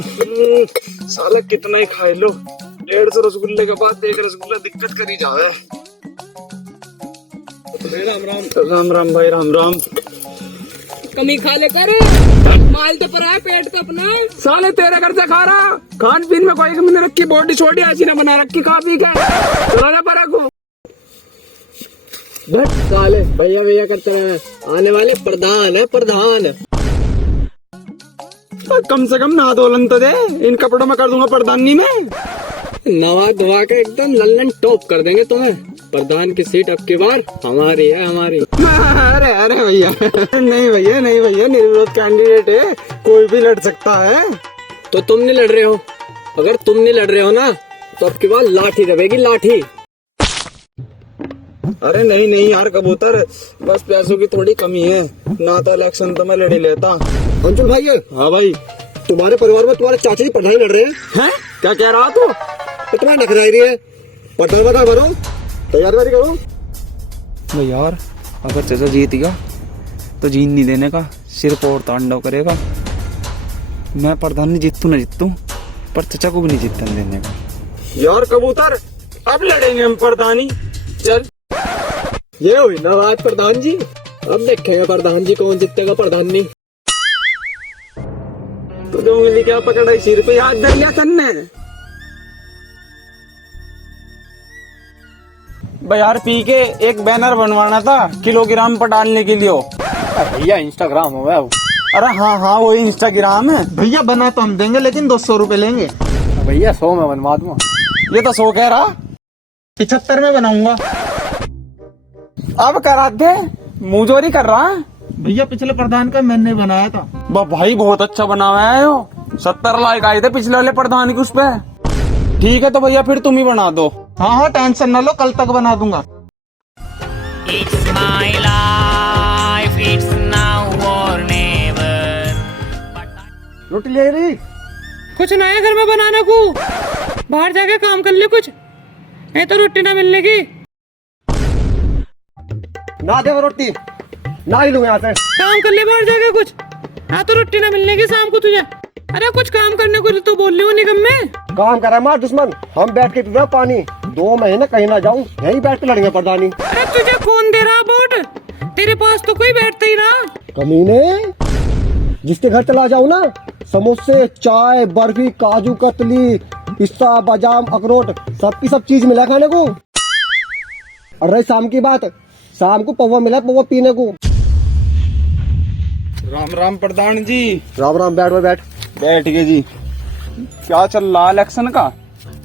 साले कितना ही खाए लो, 150 रसगुल्ले के बाद एक रसगुल्ला दिक्कत करी जावे। राम राम। राम राम भाई, राम राम। कमी खा ले कर, माल तो पर है पेट का अपना। साले तेरे घर से खा रहा, खान पीन में कोई कमी नहीं रखी, बॉडी छोटी ऐसी ना बना रखी, खा पी के चला जा पर को। बट साले भैया भैया करते हैं, आने वाले प्रधान है प्रधान। कम से कम नहा धोलन तो दे, इन कपड़ों में कर दूंगा प्रधानी में। नवा धोवा के एकदम लल्लन टॉप कर देंगे तुम्हें। प्रधान की सीट अब की बार हमारी है, हमारी। अरे अरे भैया, नहीं भैया, नहीं भैया, निर्विरोध कैंडिडेट है, कोई भी लड़ सकता है। तो तुम नहीं लड़ रहे हो, अगर तुम नहीं लड़ रहे हो ना तो अब की बार लाठी दबेगी, लाठी। अरे नहीं नहीं यार कबूतर, बस पैसों की थोड़ी कमी है, ना तो इलेक्शन तो मैं लड़ ही लेता। अंशुल भाई, हाँ भाई। तुम्हारे परिवार में तुम्हारे चाचा जी प्रधान लड़ रहे हैं? क्या कह रहा तू? इतना नखराई रही है, प्रधान बता भरो, तैयारी करो। भाई यार, अगर चाचा जीत गया तो जीत नहीं देने का, सिर्फ और तांडव करेगा। मैं प्रधान नहीं जीतू ना जीतू, पर चाचा को भी नहीं जीतने देने का। यार कबूतर, अब लड़ेंगे हम प्रधानी, चल। ये हुई ना बात प्रधान जी, अब देखेंगे प्रधान जी कौन जीतेगा, प्रधान नहीं। तुझे उंगली क्या पकड़ाई, सिर पे याद धर लिया तन्ने। भाई यार, पी के एक बैनर बनवाना था किलोग्राम पर डालने के लिए। भैया इंस्टाग्राम हो गया। अरे हाँ हाँ, वही इंस्टाग्राम है भैया। बना तो हम देंगे लेकिन 200 रुपए लेंगे। भैया 100 में बनवा दूंगा। ये तो 100 कह रहा, 75 में बनाऊंगा। अब करा दे, मुंहजोरी कर रहा है। भैया पिछले प्रधान का मैंने बनाया था। भाई बहुत अच्छा बना हुआ है यो, 70 लाइक आए थे पिछले वाले प्रधान की उस पे। ठीक है तो भैया फिर तुम ही बना दो। हाँ हाँ, टेंशन न लो, कल तक बना दूंगा। It's my life, it's now or never. रोटी ले रही? कुछ नया घर में बनाना को, बाहर जाके काम कर ले कुछ, नहीं तो रोटी ना मिलने की। ना दे वो रोटी, ना ही लूंगा यहाँ से। काम कर ले बाहर जाके कुछ, हाँ तो रोटी ना मिलने की शाम को तुझे। अरे कुछ काम करने को तो बोल रही हूँ निगम में। काम करा मार दुश्मन, हम बैठ के पीवा पानी, 2 महीने कहीं ना जाऊं, यहीं बैठ के लड़ेंगे प्रधानी। अरे तुझे कौन दे रहा वोट, तेरे पास तो कोई बैठता ही ना। कमीने, जिसके घर चला जाऊं ना, समोसे, चाय, बर्फी, काजू कतली, पिस्ता, बादाम, अखरोट, सबकी सब चीज मिला खाने को। और रही शाम की बात, शाम को पौवा मिला, पौवा पीने को। राम राम प्रधान जी। राम राम, बैठ बैठ बैठ गए जी। क्या चल रहा इलेक्शन का?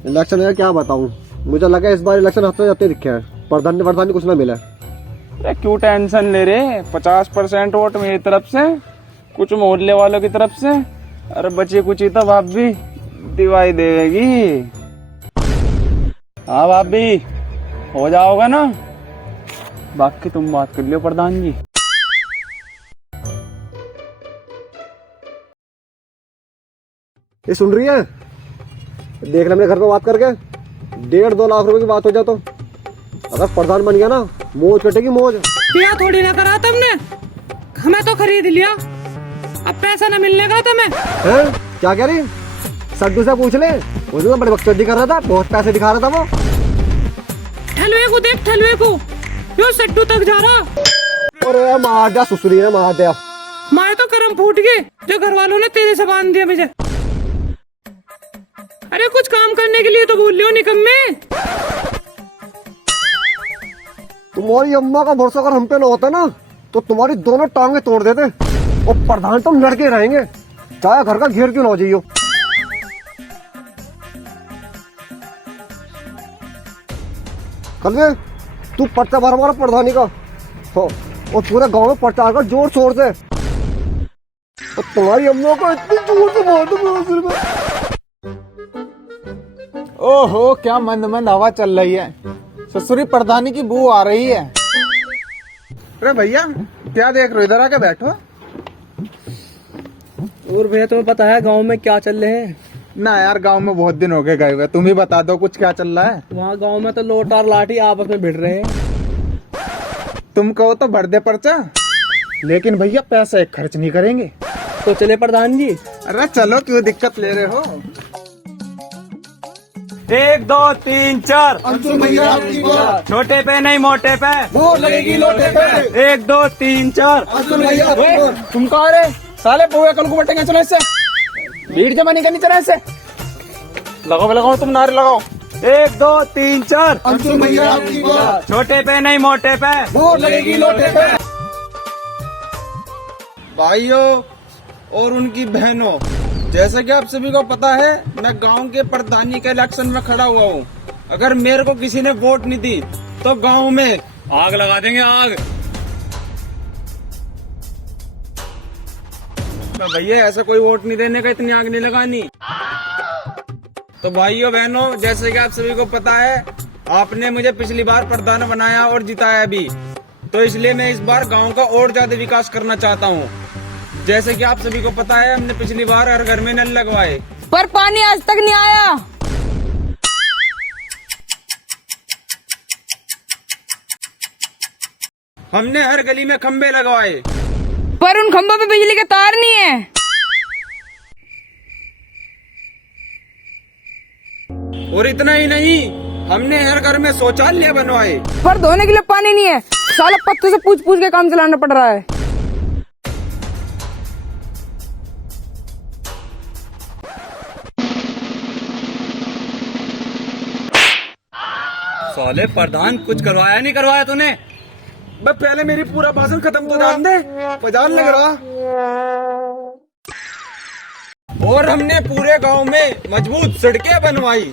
इलेक्शन है क्या बताऊं, मुझे लगा इस बार इलेक्शन हफ्ते जाते दिखे हैं, प्रधान कुछ ना मिला। अरे क्यों टेंशन ले रहे, 50% वोट मेरी तरफ से, कुछ मोहल्ले वालों की तरफ से, अरे बचे कुछ ही तो भाभी दिवाई देगी। हाँ भाभी, हो जाओगा ना, बाकी तुम बात कर लियो प्रधान जी। ये सुन रही है, देख ले मेरे घर पे बात करके, 1.5-2 लाख रुपए की बात हो जाए तो अगर प्रधान बन गया ना, मौज कटेगी मौज। पिया थोड़ी ना करा तुमने, हमें तो खरीद लिया, अब पैसा ना मिलने का तुम्हें। हैं? क्या कह रही? सड्डू से पूछ ले, मुझे तो बड़े बकचोदी कर रहा था, बहुत पैसे दिखा रहा था वो। ठलुए को देख, ठलुए को, यो सट्टू तक जा रहा। अरे मार दिया सुसुरी ने, मार दिया। मारे तो करम फूट गए जो घर वालों ने तेरे से बांध दिया मुझे। अरे कुछ काम करने के लिए तो बोल लियो निकम्मे। तुम्हारी अम्मा का भरोसा अगर हम पे ना होता ना, तो तुम्हारी दोनों टांगे तोड़ देते, और प्रधान तुम लड़के रहेंगे, चाहे घर का घेर क्यों ना हो जाइयो। कल तू पर्चा भर मारा प्रधानी का हो, और पूरे गांव में प्रचार कर जोर शोर से, और तुम्हारी अम्मा को इतनी जोर से मार दो। ओहो, क्या मंद मंद हवा चल रही है, ससुरी प्रधानी की बू आ रही है। अरे भैया क्या देख रहे हो, इधर आके बैठो। और भैया तुम्हें पता है गांव में क्या चल रहे हैं? ना यार, गांव में बहुत दिन हो गए गए हुए, तुम ही बता दो कुछ क्या चल रहा है। वहाँ गांव में तो लोट और लाठी आपस में भिड़ रहे हैं। तुम कहो तो भर दे पर्चा, लेकिन भैया पैसा एक खर्च नहीं करेंगे। तो चले प्रधान जी। अरे चलो, क्यों दिक्कत ले रहे हो? 1 2 3 4 अंशुल भैया आपकी बात। छोटे पे नहीं मोटे पे, वोट लगेगी लोटे पे। 1 2 3 4 अंशुल भैया आपकी बात। तुम कहा रे साले पोए कल को बटेंगे, चलो इससे भीड़ जमा नहीं करनी, चलो इससे लगाओ, तुम नारे लगाओ। 1 2 3 4 अंशुल भैया आपकी बात। छोटे पे नहीं मोटे पे। वोट लगेगी लोटे पे। भाइयों और उनकी बहनों, जैसा कि आप सभी को पता है, मैं गांव के प्रधानी के इलेक्शन में खड़ा हुआ हूं। अगर मेरे को किसी ने वोट नहीं दी तो गांव में आग लगा देंगे, आग। तो भैया ऐसा कोई वोट नहीं देने का, इतनी आग नहीं लगानी। तो भाइयों बहनों, जैसे कि आप सभी को पता है, आपने मुझे पिछली बार प्रधान बनाया और जिताया भी, तो इसलिए मैं इस बार गांव का और ज्यादा विकास करना चाहता हूं। जैसे कि आप सभी को पता है, हमने पिछली बार हर घर में नल लगवाए, पर पानी आज तक नहीं आया। हमने हर गली में खंबे लगवाए, पर उन खंभों पे बिजली के तार नहीं है। और इतना ही नहीं, हमने हर घर में शौचालय बनवाए। पर धोने के लिए पानी नहीं है। साला पत्तों से पूछ पूछ के काम चलाना पड़ रहा है। साले प्रधान, कुछ करवाया नहीं करवाया तूने? बस पहले मेरी पूरा भाषण खत्म तो जान दे, पजान लग रहा। और हमने पूरे गांव में मजबूत सड़कें बनवाई।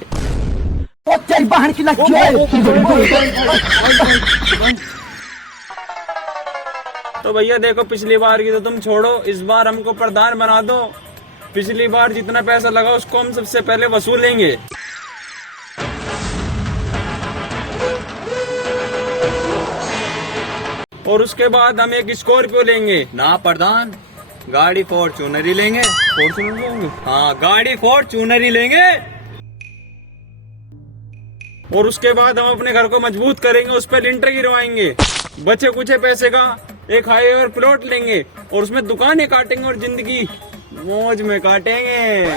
तो भैया देखो, पिछली बार की तो तुम छोड़ो, इस बार हमको प्रधान बना दो। पिछली बार जितना पैसा लगा उसको हम सबसे पहले वसूलेंगे। और उसके बाद हम एक स्कॉर्पियो लेंगे। ना प्रधान, गाड़ी फॉर्च्यूनर ही लेंगे। फॉर्च्यूनर लेंगे? हाँ, गाड़ी फॉर्च्यूनर ही लेंगे। और उसके बाद हम अपने घर को मजबूत करेंगे, उस पर लिंटर गिरवाएंगे। बचे कुछ पैसे का एक हाईवे प्लॉट लेंगे और उसमें दुकानें काटेंगे और जिंदगी मौज में काटेंगे।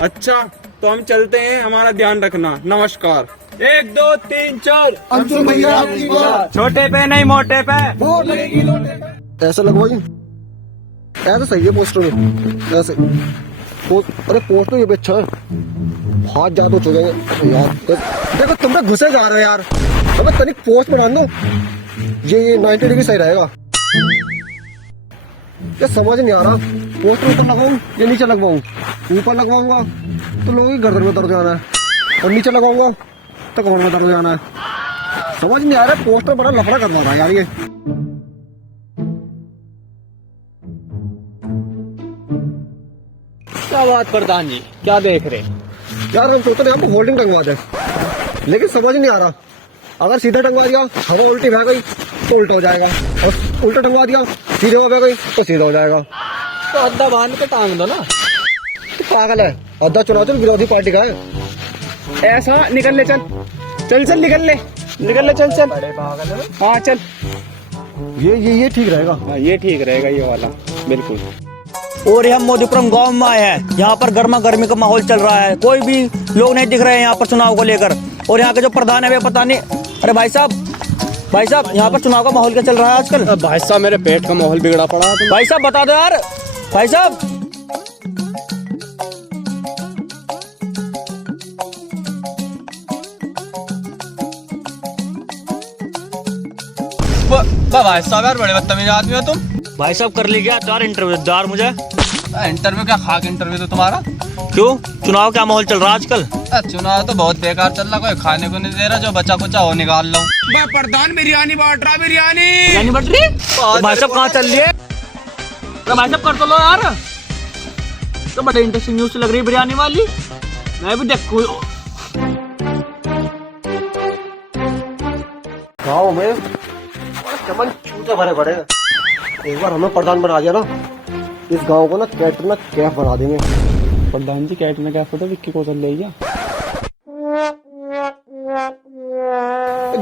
अच्छा, तो हम चलते हैं, हमारा ध्यान रखना। नमस्कार। 1 2 3 4 अंशुल भैया आपकी बात। छोटे पे नहीं मोटे पे। वोट लगेगी लोटे पे। ऐसा लगवाइए, ऐसा सही है पोस्टर में, ऐसे अरे पोस्टर ये भी अच्छा है, हाथ जा तो चुके यार। देखो तुम पे घुसे जा रहे हो यार। अबे तनिक पोस्ट बना दो, ये 90 डिग्री सही रहेगा। क्या समझ नहीं आ रहा, पोस्टर ऊपर लगाऊं या नीचे लगवाऊं? ऊपर लगवाऊंगा तो लोगों की गर्दन में दर्द जाना है, और नीचे लगाऊंगा तो कमर में दर्द जाना है। समझ नहीं आ रहा, पोस्टर बड़ा लफड़ा कर रहा था यार ये। क्या बात प्रधान जी, क्या देख रहे? यार हम सोचते हैं हम होल्डिंग टंगवा दें, लेकिन समझ नहीं आ रहा, अगर सीधा टंगवा दिया हवा उल्टी बह गई तो उल्टा हो जाएगा, और उल्टा टंगवा दिया सीधे हवा बह गई तो सीधा हो जाएगा। तो अद्धा बांध के टांग दो ना। तो पागल है, अद्धा चुनाव तो विरोधी पार्टी का है। ऐसा निकल ले, चल चल चल, निकल ले चल चल। हाँ चल, ये ठीक रहेगा। हाँ ये ठीक रहेगा, ये वाला बिल्कुल। और हम मोदीपुरम गांव में आए हैं। यहाँ पर गर्मा गर्मी का माहौल चल रहा है, कोई भी लोग नहीं दिख रहे हैं यहाँ पर चुनाव को लेकर। और यहाँ के जो प्रधान है वे पता नहीं। अरे भाई साहब यहाँ पर चुनाव का माहौल क्या चल रहा है आजकल? भाई साहब मेरे पेट का माहौल बिगड़ा पड़ा। भाई साहब बता दो यार, भाई साहब। भाई साहब यार, बड़े बदतमीज आदमी हो तुम। भाई साहब कर लीजिए यार इंटरव्यू यार मुझे। इंटरव्यू क्या खाक इंटरव्यू तो तुम्हारा। क्यों, चुनाव क्या माहौल चल रहा है आजकल? चुनाव तो बहुत बेकार चल रहा, कोई खाने को नहीं दे रहा, जो बचा कुचा हो निकाल लो। मैं प्रधान बिरयानी बांट रहा, बिरयानी बट रही भाई साहब कहाँ चल रही है? तो भाई साहब कर तो लो यार, तो बड़ा इंटरेस्टिंग न्यूज लग रही है बिरयानी वाली, मैं भी देखूं। गाँव में चमन चूते भरे पड़े हैं। एक बार हमें प्रधान बना दिया ना, इस गांव को ना कैटरीना कैफ बना देंगे। प्रधान जी कैटरीना कैफ तो विक्की कौशल ले गया।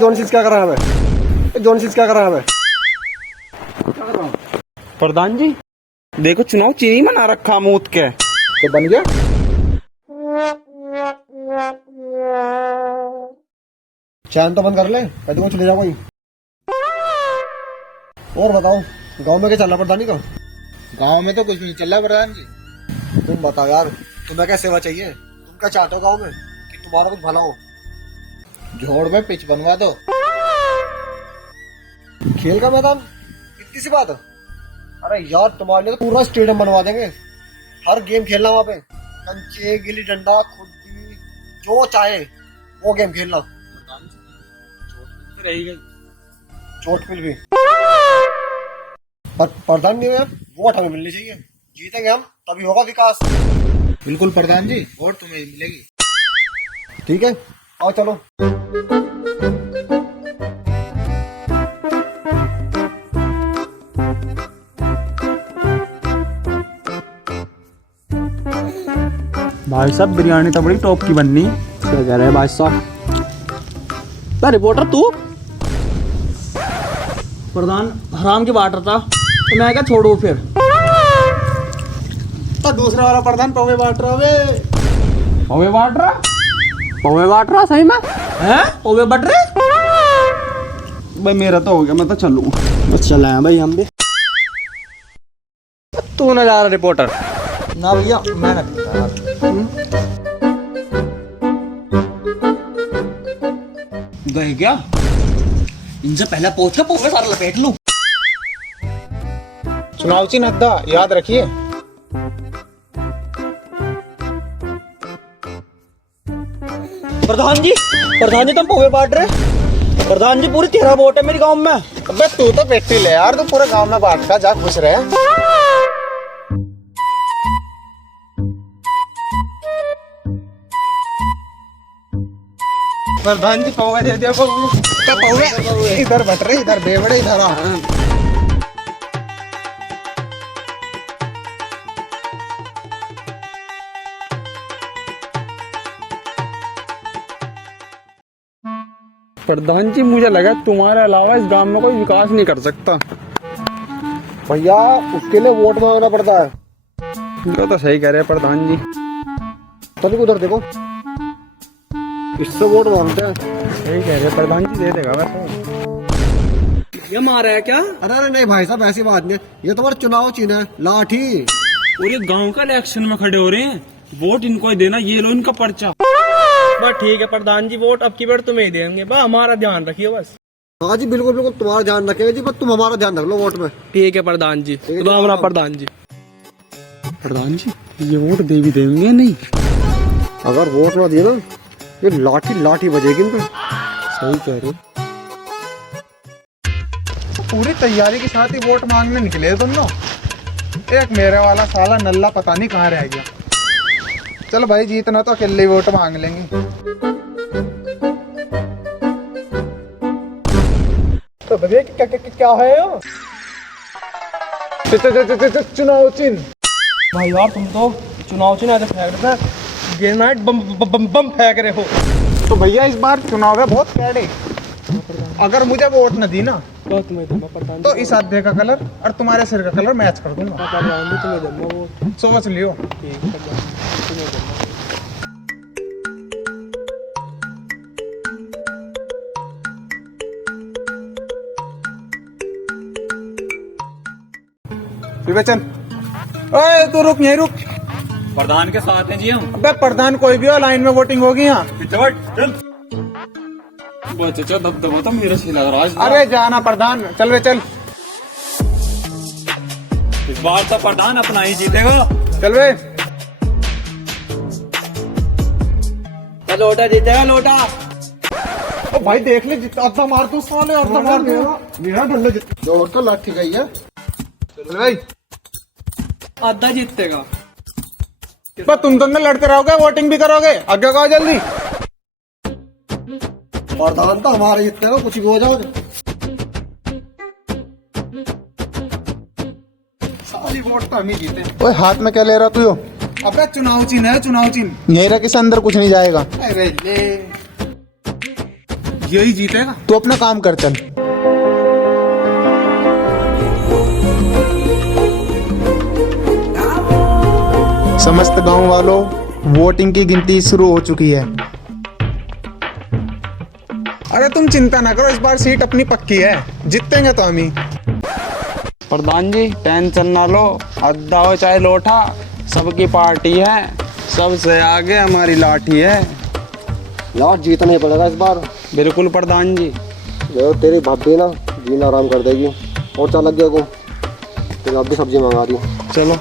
जॉन सीज क्या कर रहा है हमें? जॉन सीज क्या कर रहा है हमें? प्रधान जी देखो, चुनाव चीनी मना रखा मूत के। तो बन गया। चैन तो बंद कर ले, कभी वो चले जाओ कोई। और बताओ, गांव में क्या चल रहा प्रधानी का? गांव में तो कुछ नहीं चल रहा प्रधान जी। तुम बताओ यार, तुम्हें क्या सेवा चाहिए? तुम क्या चाहते हो गांव में कि तुम्हारा कुछ भला हो? जोड़ में पिच बनवा दो। खेल का मैदान, इतनी सी बात है? अरे यार, तुम्हारे लिए तो पूरा स्टेडियम बनवा देंगे। हर गेम खेलना वहाँ पे, कंचे, गिल्ली डंडा, खुड्डी, जो चाहे वो गेम खेलना। चोट पिल भी, पर प्रधान नहीं है, वोट हमें मिलनी चाहिए। जीतेंगे हम तभी होगा विकास। बिल्कुल प्रधान जी, वोट तुम्हें मिलेगी। ठीक है, आओ चलो। भाई साहब बिरयानी तो बड़ी टॉप की बननी। क्या कह रहे हैं भाई साहब? रिपोर्टर तू प्रधान हराम की बात था, तो मैं क्या छोड़ू फिर? तो दूसरा वाला प्रधान पवे बांट रहा है। पौवे बांट रहा सही में है? पौवे बट रहे भाई मेरा तो हो गया, मैं तो चलूँ। बस चले हैं भाई हम भी। तू ना जा रहा रिपोर्टर? ना भैया, मैं ना गए क्या? इनसे पहले पहुंच के पौवे सारा लपेट लूं। चुनाव चिन्ह अद्दा याद रखिए। प्रधान जी तुम पौवे बांट रहे? प्रधान जी पूरी 13 वोट है मेरे गांव में। अबे तू तो पेटी ले यार, तू पूरे गांव में बांट का जा, खुश रहे। प्रधान जी पौवे दे दिया। तो पौवे इधर बट रहे, इधर बेवड़े, इधर आ। प्रधान जी मुझे लगा तुम्हारे अलावा इस गांव में कोई विकास नहीं कर सकता। भैया, उसके लिए वोट मांगना पड़ता है। ये तो सही कह रहे हैं प्रधान जी। तभी उधर देखो, इससे वोट मांगते हैं। सही कह रहे हैं प्रधान जी, दे देगा वैसे। ये मारा है क्या? अरे नहीं भाई साहब, ऐसी बात नहीं, ये तुम्हारा चुनाव चिन्ह है, लाठी। और ये गांव का इलेक्शन में खड़े हो रहे हैं, वोट इनको ही देना, ये लो इनका पर्चा। बस ठीक है प्रधान जी, वोट अब की बार तुम्हें ही देंगे, बस हमारा ध्यान रखिए बस। हाँ जी, बिल्कुल बिल्कुल तुम्हारा ध्यान रखेंगे जी, बस तुम हमारा ध्यान रख लो वोट में। ठीक है प्रधान जी, राम राम प्रधान जी। प्रधान जी ये वोट दे भी देंगे नहीं? अगर वोट ना दिए ना, ये लाठी लाठी बजेगी इन पे। सही कह रहे हो। पूरी तैयारी के साथ ही वोट मांगने निकले दोनों। एक मेरे वाला साला नल्ला पता नहीं कहाँ रह गया। चल भाई, जीतना तो अकेले ही वोट मांग लेंगे। तो भैया क्या है यो? चुनाव चिन्ह। भाई यार तुम तो चुनाव चिन्ह ऐसे फेंक रहे थे, ग्रेनाइट बम फेंक रहे हो। तो भैया इस बार चुनाव है बहुत कैडे। अगर मुझे वोट न दी ना, तो इस आधे का कलर और तुम्हारे सिर का कलर मैच कर दूंगा। सोच लियो। चल, ओए तू रुक, यहीं रुक। प्रधान के साथ हैं जी हम। अबे प्रधान कोई भी हो, लाइन में वोटिंग होगी यहाँ। चल चाचा, दबदबा तो मेरे से लग रहा है। अरे जाना प्रधान, चल वे चल। इस बार तो प्रधान अपना ही जीतेगा। चल वे। लोटा जीतेगा लोटा। ओ भाई देख ले, अद्धा मार दो साले, अद्धा मार दो। मेरा ढल्ले जोर तो लाठी गई है। चल भाई, आधा जीतेगा। पर तुम दोनों लड़ते रहोगे, वोटिंग भी करोगे। आगे कहो जल्दी। प्रधान तो हमारे जीतने का कुछ भी हो जाओ। सारी वोट तो हम ही जीते। ओए हाथ में क्या ले रहा तू यो? अबे चुनाव चिन्ह है, चुनाव चिन्ह। यही रख, अंदर कुछ नहीं जाएगा। अरे ले, यही जीतेगा। तू अपना काम कर चल। समस्त गांव वालों, वोटिंग की गिनती शुरू हो चुकी है। अरे तुम चिंता ना करो, इस बार सीट अपनी पक्की है, जीतेंगे तो हम ही। प्रधान जी टेंशन ना लो, अद्धा हो चाहे लोटा, सबकी पार्टी है, सबसे आगे हमारी लाठी है। यार जीतना ही पड़ेगा इस बार। बिल्कुल प्रधान जी। जो तेरी भाभी ना जीना आराम कर देगी। और चल लग गया को, तेरी आप भी सब्जी मंगा रही है। चलो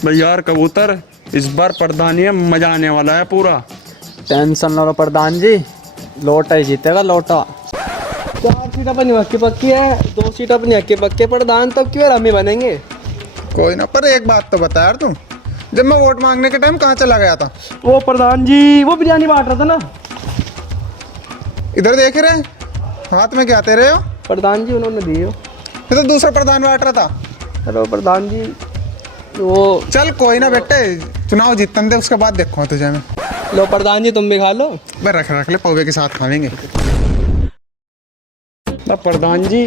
भाई यार कबूतर, इस बार प्रधान है, मजा आने वाला है पूरा। टेंशन ना लो प्रधान जी, लोटा ही जीतेगा लोटा। 4 सीट अपनी हक्की पक्की है, 2 सीट अपनी हक्की पक्के, प्रधान तब क्यों हम ही बनेंगे। कोई ना, पर एक बात तो बता यार तू, जब मैं वोट मांगने के टाइम कहाँ चला गया था? वो प्रधान जी वो बिरयानी बांट रहा था ना। इधर देख रहे, हाथ में क्या तेरे हो? प्रधान जी उन्होंने दी हो। ये तो दूसरा प्रधान बांट रहा था। हेलो प्रधान जी वो। चल कोई ना बेटे, चुनाव जीतने दे, उसके बाद देखो तुझे मैं। लो प्रधान जी तुम भी खा लो। मैं रख ले, पौवे के साथ खाएंगे। ना प्रधान जी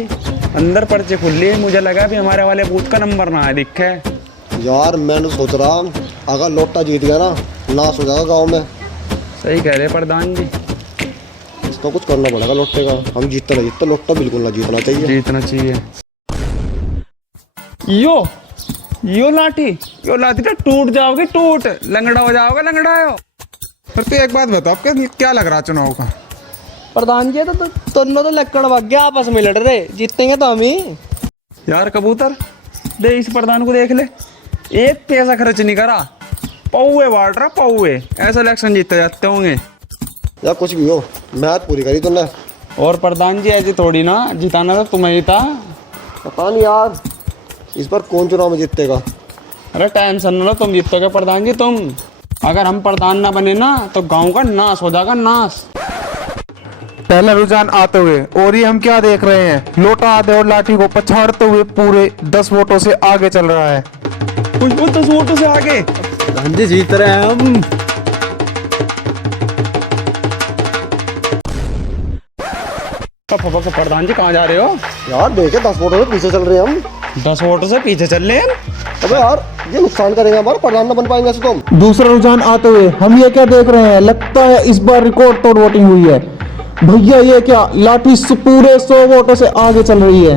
अंदर पर्चे खुल लिए, मुझे लगा भी हमारे वाले बूथ का नंबर ना है दिखे। यार मैं तो सोच रहा हूँ अगर लोटा जीत गया ना, नाश हो जाएगा गाँव में। सही कह रहे प्रधान जी। इसको कुछ करना पड़ेगा लोटे का। हम जीतते ना जीतते, लोटा बिल्कुल ना जीतना चाहिए। जीतना चाहिए। यो लाठी तो टूट जाओगे, टूट लंगड़ा हो जाओगे, लंगड़ा हो। पर तू एक बात बताओ, आपके क्या लग रहा चुनाव का? प्रधान जी दोनों तो लक्कड़ भाग गया, आपस में लड़ रहे, जीतेंगे तो हम ही। यार कबूतर दे, इस प्रधान को देख ले, एक पैसा खर्च नहीं करा, पौवे बांट रहा, पौवे। ऐसा इलेक्शन जीते जाते होंगे। या कुछ भी हो, मैच पूरी करी तुमने। और प्रधान जी ऐसी थोड़ी ना, जिताना तो तुम्हें ही था। पता नहीं यार इस बार कौन चुनाव में जीतेगा। अरे टेंशन ना लो, तुम जीतोगे प्रधान जी। तुम अगर हम प्रधान ना बने ना तो गांव का नाश हो जाएगा, नाश। पहला रुझान आते हुए, और ये हम क्या देख रहे हैं, लोटा आधे और लाठी को पछाड़ते हुए पूरे 10 वोटों से आगे चल रहा है। कुछ 10 वोटों से आगे प्रधान जी जीत रहे हैं हम। प्रधान जी कहाँ जा रहे हो? यार देखे 10 वोटों में पीछे चल रहे हैं हम। 10 वोटों से पीछे चल रहे हैं। अबे यार ये नुकसान करेगा हमारा, प्रधान ना बन पाएंगे ऐसे तुम। दूसरा रुझान आते हुए हम ये क्या देख रहे हैं, लगता है इस बार रिकॉर्ड तोड़ वोटिंग हुई है। भैया ये क्या, लाठी पूरे 100 वोटों से आगे चल रही है।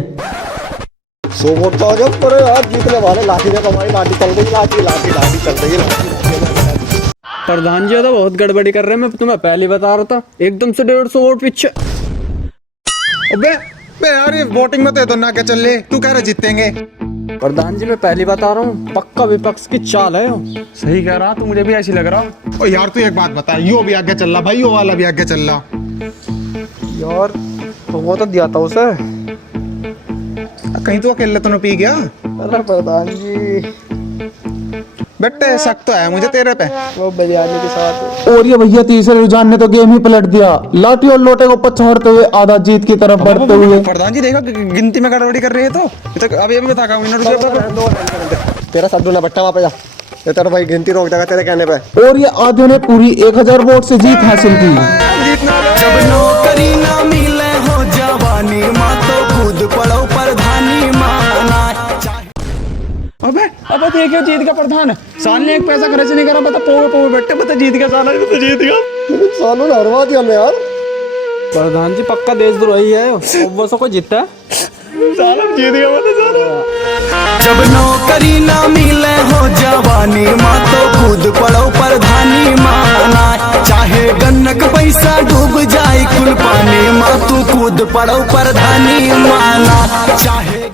100 वोट तो आ जाओ, पर यार जीतने वाले लाठी ने कमाई, लाठी चल रही, लाठी चल रही है। प्रधान जी तो बहुत गड़बड़ी कर रहे हैं, मैं तुम्हें पहले बता रहा था, एकदम से 150 वोट पीछे। अबे यार ये वोटिंग में तो ना क्या चल रहे, तू कह रहे जीतेंगे। प्रधान जी मैं पहले बता रहा हूँ, पक्का विपक्ष की चाल है। सही कह रहा, तू मुझे भी ऐसी लग रहा। ओ यार तू एक बात बता, यो भी आगे चल रहा भाई, यो वाला भी आगे चल रहा। यार तो वो तो दिया था उसे। कहीं तो अकेले तो पी गया। अरे प्रधान जी बेटे शक तो है मुझे तेरे पे। वो बिरयानी के साथ। और ये भैया तीसरे रुझान ने तो गेम ही पलट दिया, लाठी और लोटे को पछाड़ते हुए आधा जीत की तरफ बढ़ते हुए। प्रधान जी देखा गिनती में गड़बड़ी कर रहे हैं, तो अभी बता तेरा सड्डू ना बट्टा वहाँ पे जा, ये तेरा भाई गिनती रोक देगा तेरे कहने पे। और ये आधे ने पूरी 1000 वोट से जीत हासिल की। जब नौकरी ना मिले हो जवानी माँ तो खुद पढ़ो प्रधानी माना। अबे देखियो जीत गया प्रधान। साल ने एक पैसा खर्च नहीं करा, बता पोवे बैठे, बता जीत गया साला, तो जीत गया। सालों ने हरवा दिया हमने यार। प्रधान जी पक्का देशद्रोही है, वो को जीता है साला, जीत गया बता साला। जब नौकरी ना मिले हो जवानी माँ तो खुद पढ़ो प्रधानी माना। चाहे गन्नक पैसा डूब जाए कुल पानी माँ तू खुद पढ़ो प्रधानी माना। चाहे